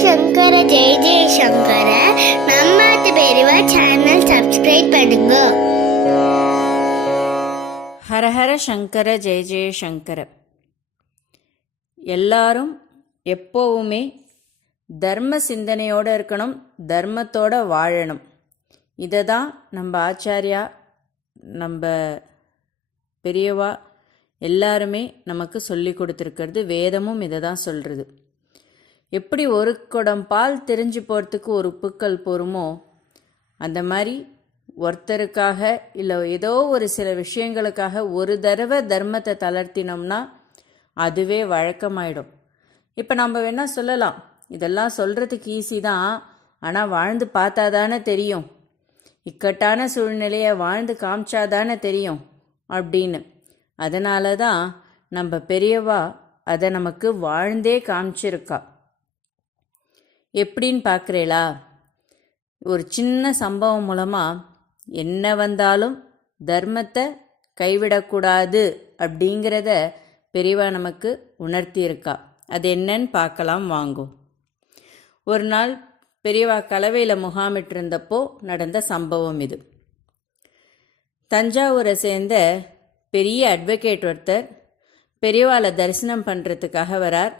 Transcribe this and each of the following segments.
சங்கர ஜெய ஜெய சங்கர. நம்மாத்து பெரியவா channel subscribe பண்ணுங்க. ஹரஹர சங்கர ஜெய ஜெய சங்கர. எல்லாரும் எப்போவுமே தர்ம சிந்தனையோடு இருக்கணும், தர்மத்தோட வாழணும். இதை தான் நம்ம ஆச்சாரியா, நம்ம பெரியவா எல்லாருமே நமக்கு சொல்லி கொடுத்துருக்கிறது. வேதமும் இதை தான் சொல்கிறது. எப்படி ஒரு குடம் பால் தெரிஞ்சு போகிறதுக்கு ஒரு உப்புக்கள் போருமோ, அந்த மாதிரி ஒருத்தருக்காக இல்லை ஏதோ ஒரு சில விஷயங்களுக்காக ஒரு தடவை தர்மத்தை தளர்த்தினோம்னா அதுவே வழக்கமாயிடும். இப்போ நம்ம வேணால் சொல்லலாம், இதெல்லாம் சொல்கிறதுக்கு ஈஸி தான், ஆனால் வாழ்ந்து பார்த்தா தானே தெரியும், இக்கட்டான சூழ்நிலையை வாழ்ந்து காமிச்சாதானே தெரியும் அப்படின்னு. அதனால தான் நம்ம பெரியவா அதை நமக்கு வாழ்ந்தே காமிச்சிருக்கா. எப்படின்னு பார்க்குறீங்களா? ஒரு சின்ன சம்பவம் மூலமாக என்ன வந்தாலும் தர்மத்தை கைவிடக்கூடாது அப்படிங்கிறத பெரியவா நமக்கு உணர்த்தியிருக்கா. அது என்னன்னு பார்க்கலாம் வாங்கோ. ஒரு நாள் பெரியவா கலவையில் முகாமிட்டிருந்தப்போ நடந்த சம்பவம் இது. தஞ்சாவூரை சேர்ந்த பெரிய அட்வொகேட் ஒருத்தர் பெரியவாளை தரிசனம் பண்ணுறதுக்காக வரார்.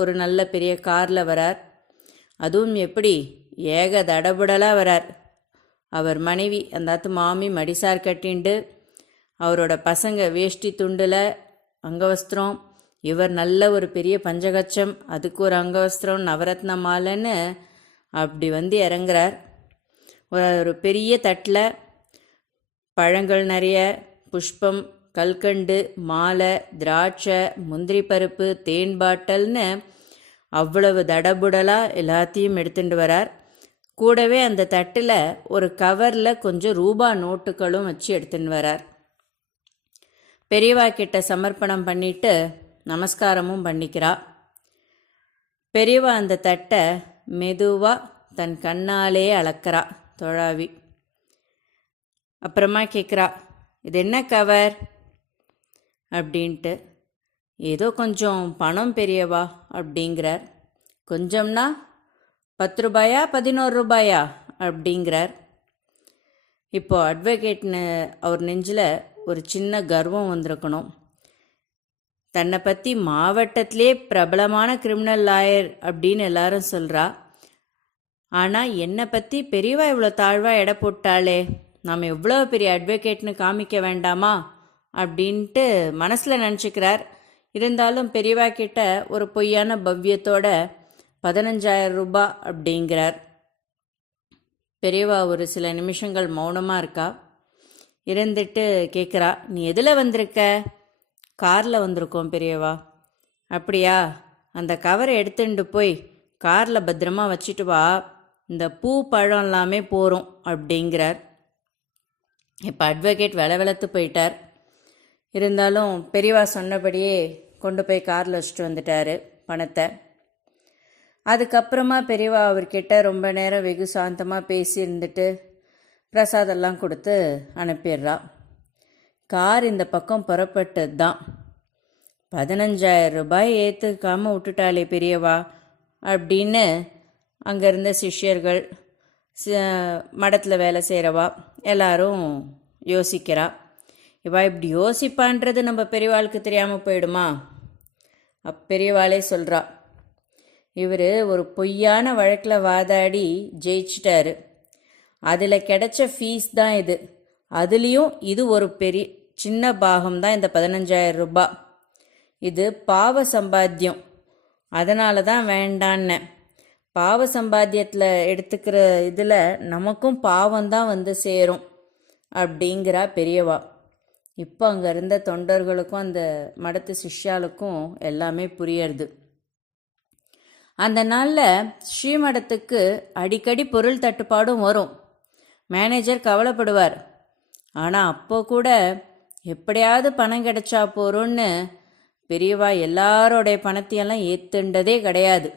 ஒரு நல்ல பெரிய காரில் வரார். அதுவும் எப்படி ஏக தடபுடலாக வரார். அவர் மனைவி அந்த மாமி மடிசார் கட்டிண்டு, அவரோட பசங்க வேஷ்டி துண்டில் அங்கவஸ்திரம், இவர் நல்ல ஒரு பெரிய பஞ்சகச்சம், அதுக்கு ஒரு அங்கவஸ்திரம், நவரத்ன மாலைன்னு அப்படி வந்து இறங்குறார். ஒரு பெரிய தட்டில் பழங்கள் நிறைய, புஷ்பம், கல்கண்டு, மாலை, திராட்சை, முந்திரி பருப்பு, தேன் பாட்டல்னு அவ்வளவு தடபுடலாக எல்லாத்தையும் எடுத்துட்டு வரார். கூடவே அந்த தட்டில் ஒரு கவரில் கொஞ்சம் ரூபா நோட்டுகளும் வச்சு எடுத்துன்னு வரார். பெரியவா கிட்ட சமர்ப்பணம் பண்ணிட்டு நமஸ்காரமும் பண்ணிக்கிறா. பெரியவா அந்த தட்டை மெதுவாக தன் கண்ணாலே அளக்கிறா தொழாவி. அப்புறமா கேட்குறா, இது என்ன கவர் அப்படின்ட்டு. ஏதோ கொஞ்சம் பணம் பெரியவா அப்படிங்கிறார். கொஞ்சம்னா 10 ரூபாயா 11 ரூபாயா அப்படிங்கிறார். இப்போ அட்வொகேட்னு அவர் நெஞ்சில் ஒரு சின்ன கர்வம் வந்திருக்கணும். தன்னை பற்றி மாவட்டத்திலே பிரபலமான கிரிமினல் லாயர் அப்படின்னு எல்லாரும் சொல்கிறா. ஆனால் என்னை பற்றி பெரியவா இவ்வளோ தாழ்வாக எடை போட்டாளே, நாம் எவ்வளோ பெரிய அட்வொகேட்னு காமிக்க வேண்டாமா அப்படின்ட்டு மனசில் நினச்சிக்கிறார். இருந்தாலும் பெரியவா கிட்ட ஒரு பொய்யான பவ்யத்தோட 15,000 ரூபாய் அப்படிங்கிறார். பெரியவா ஒரு சில நிமிஷங்கள் மௌனமாக இருக்கா. இருந்துட்டு கேட்குறா, நீ எதில் வந்திருக்க? காரில் வந்திருக்கோம் பெரியவா. அப்படியா, அந்த கவரை எடுத்துட்டு போய் காரில் பத்திரமா வச்சுட்டு வா, இந்த பூ பழம் எல்லாமே போகிறோம் அப்படிங்கிறார். இப்போ அட்வொகேட் வெளத்து போயிட்டார். இருந்தாலும் பெரியவா சொன்னபடியே கொண்டு போய் காரில் வச்சுட்டு வந்துட்டார் பணத்தை. அதுக்கப்புறமா பெரியவா அவர்கிட்ட ரொம்ப நேரம் வெகு சாந்தமாக பேசி இருந்துட்டு பிரசாதெல்லாம் கொடுத்து அனுப்பிடுறா. கார் இந்த பக்கம் புறப்பட்டது தான். 15,000 ரூபாய் ஏற்றுக்காமல் விட்டுட்டாளே பெரியவா அப்படின்னு அங்கே இருந்த சிஷ்யர்கள், மடத்தில் வேலை செய்கிறவா எல்லாரும் யோசிக்கிறா. இவா இப்படி யோசிப்பான்றது நம்ம பெரியவாளுக்கு தெரியாமல் போயிடுமா? பெரியவாளே சொல்கிறா, இவர் ஒரு பொய்யான வழக்கில் வாதாடி ஜெயிச்சிட்டாரு, அதில் கிடைச்ச ஃபீஸ் தான் இது. அதுலேயும் இது ஒரு பெரிய சின்ன பாகம்தான் இந்த 15,000 ரூபாய். இது பாவ சம்பாத்தியம், அதனால தான் வேண்டான்னு. பாவ சம்பாத்தியத்தில் எடுத்துக்கிற இதில் நமக்கும் பாவம்தான் வந்து சேரும் அப்படிங்கிறா பெரியவா. இப்போ அங்கே இருந்த தொண்டர்களுக்கும் அந்த மடத்து சிஷ்யாளுக்கும் எல்லாமே புரியறது. அந்த நாளில் ஸ்ரீமடத்துக்கு அடிக்கடி பொருள் தட்டுப்பாடும் வரும். மேனேஜர் கவலைப்படுவார். ஆனால் அப்போ கூட எப்படியாவது பணம் கிடைச்சா போகிறோன்னு பெரியவா எல்லாரோடைய பணத்தையெல்லாம் ஏற்றுண்டதே கிடையாது.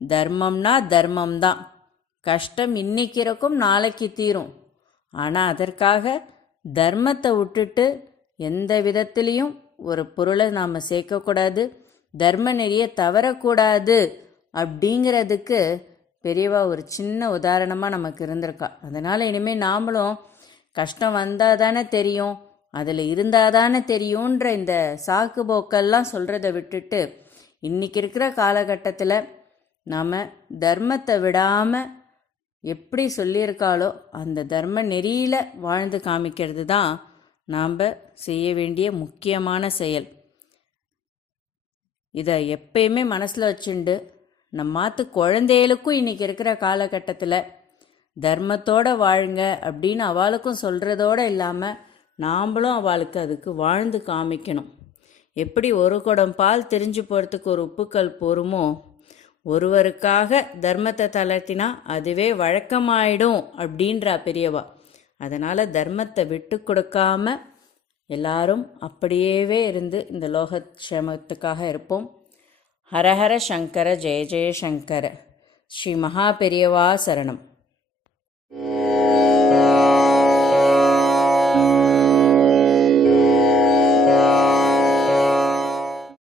தர்மம்னா தர்மம்தான். கஷ்டம் இன்னைக்கு இருக்கும், நாளைக்கு தீரும். ஆனால் அதற்காக தர்மத்தை விட்டுட்டு எந்த விதத்துலேயும் ஒரு பொருளை நாம் சேர்க்கக்கூடாது, தர்ம நெறியை தவறக்கூடாது அப்படிங்கிறதுக்கு பெரியவா ஒரு சின்ன உதாரணமாக நமக்கு இருந்திருக்கா. அதனால் இனிமேல் நாமளும் கஷ்டம் வந்தால் தானே தெரியும், அதில் இருந்தால் தானே தெரியுன்ற இந்த சாக்கு போக்கெல்லாம் சொல்கிறத விட்டுட்டு இன்றைக்கி இருக்கிற காலகட்டத்தில் நாம் தர்மத்தை விடாமல் எப்படி சொல்லியிருக்காளோ அந்த தர்ம நெறியில் வாழ்ந்து காமிக்கிறது தான் நாம் செய்ய வேண்டிய முக்கியமான செயல். இதை எப்பயுமே மனசில் வச்சுண்டு நம்மாத்து குழந்தைகளுக்கும் இன்றைக்கி இருக்கிற காலகட்டத்தில் தர்மத்தோடு வாழுங்க அப்படின்னு அவளுக்கும் சொல்கிறதோடு இல்லாமல் நாம்ளும் அவளுக்கு அதுக்கு வாழ்ந்து காமிக்கணும். எப்படி ஒரு குடம் பால் தெரிஞ்சு போகிறதுக்கு ஒரு உப்புக்கல் போருமோ, ஒருவருக்காக தர்மத்தை தளர்த்தினா அதுவே வழக்கமாயிடும் அப்படின்றா பெரியவா. அதனால் தர்மத்தை விட்டு கொடுக்காம எல்லாரும் அப்படியே இருந்து இந்த லோகக்ஷேமத்துக்காக இருப்போம். ஹரஹர சங்கர ஜெய ஜெய சங்கர. ஸ்ரீ மகா பெரியவா சரணம்.